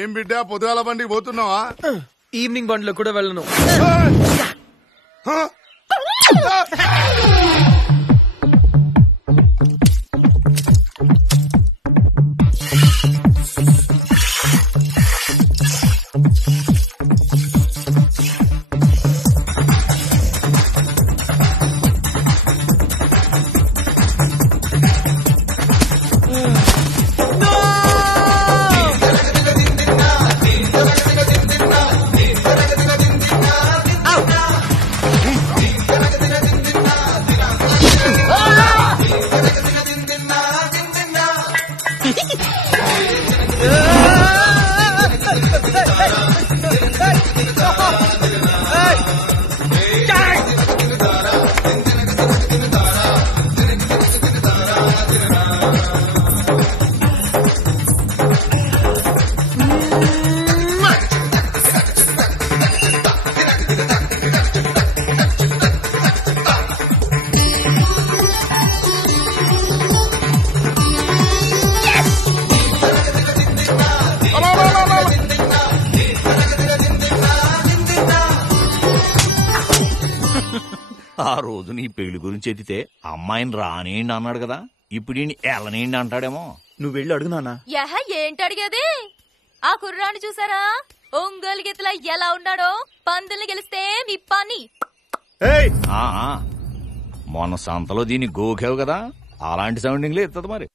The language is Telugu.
ఏం బిడ్డ పొద్దుగాల బండికి పోతున్నావా? ఈవినింగ్ బండ్లో కూడా వెళ్ళను. ఆ రోజు నీ పెళ్లి గురించి ఎత్తితే అమ్మాయిని రానేయండి అన్నాడు కదా, ఇప్పుడు ఈయన ఎలనేయండి అంటాడేమో. నువ్వు వెళ్ళి అడుగు నాన్న. ఏంటి అడిగేది? ఆ కుర్రాన్ని చూసారా? ఒంగోలు గీతలా ఎలా ఉన్నాడో. పందుల్ని గెలిస్తే మీ పని. మొన్న సంతలో దీన్ని గోకావు కదా, అలాంటి సౌండింగ్లే ఎత్తది మరి.